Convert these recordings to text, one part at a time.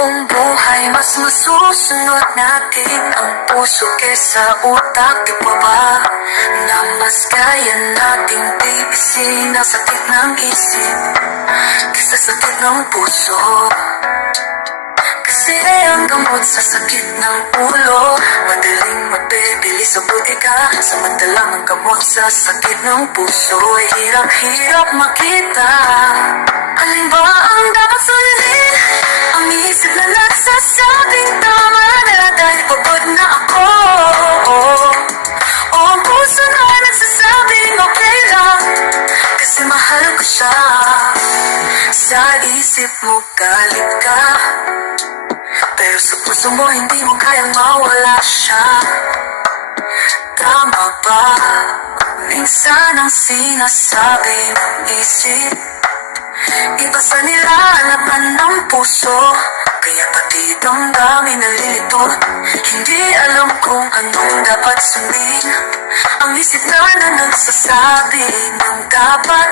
Ang buhay mas masusunod natin ang puso kesa utak, di ba ba? Na mas kaya nating tiisin ang sakit ng isip kesa sakit ng puso. Kasi ang gamot sa sakit ng ulo madaling mabibili sa butika, samantalang ang gamot sa sakit ng puso ay hirap-hirap makita. Alin ba ang dapat sundin? Ang isip na nagsasabing tama na dahil pagod na ako, o ang puso na nagsasabing okay lang kasi mahal ko siya. Sa isip mo galit ka, pero sa puso mo hindi mo kayang mawala siya. Tama ba? Minsan ang sinasabi ng isip iba sa nilalaman ng puso, kaya pati damdamin nalilito. Hindi alam kung anong dapat sundin. Ang isip na nagsasabi ng dapat,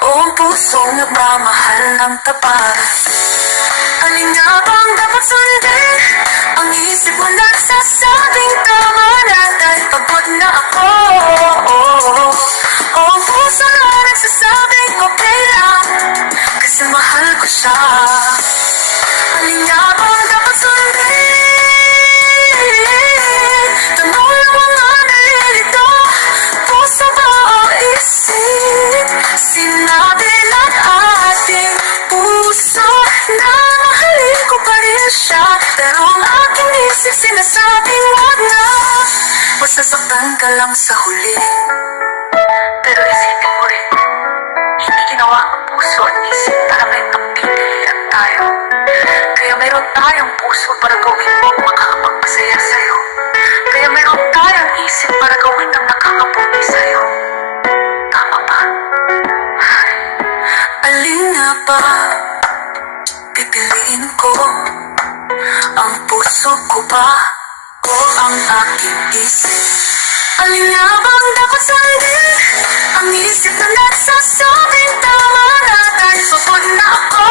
o ang pusong nagmamahal ng tapat. Alin nga bang dapat sundin? Ang isip mo nagsasabing tama na dahil pagod na ako, o ang puso na nagsasabing okay lang kasi mahal ko siya. Alin nga bang dapat sundin? Tanong lang mga nalilito, puso ba o isip? Sinabi ng ating puso na mahalin ko pa rin siya, pero ang aking isip sinasabing wag na. Masasaktan ka lang sa huli, pero isipin mo rin, hindi ginawa ang puso at isip para may pagpipilian tayo. Kaya mayroon tayong puso para gawin mo makakapagpasaya sa'yo. Kaya mayroon tayong isip para gawin ang nakakabuti sa'yo. Tama ba? Alin nga ba pipiliin ko? Ang puso ko ba o ang aking isip? Alin nga bang dapat sundin? Ang isip na nagsasabing tama na dahil pagod na ako,